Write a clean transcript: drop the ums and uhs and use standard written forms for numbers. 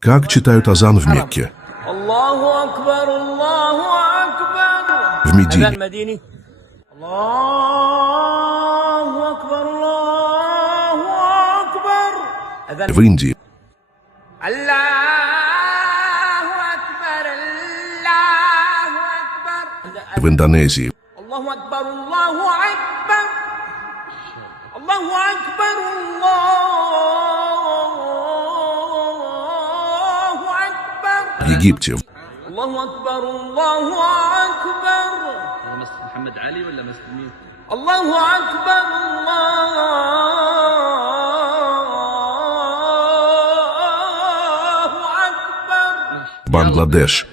Как читают азан в Мекке? В Медине. В Индии. В Индонезии. В Египте. В Бангладеш.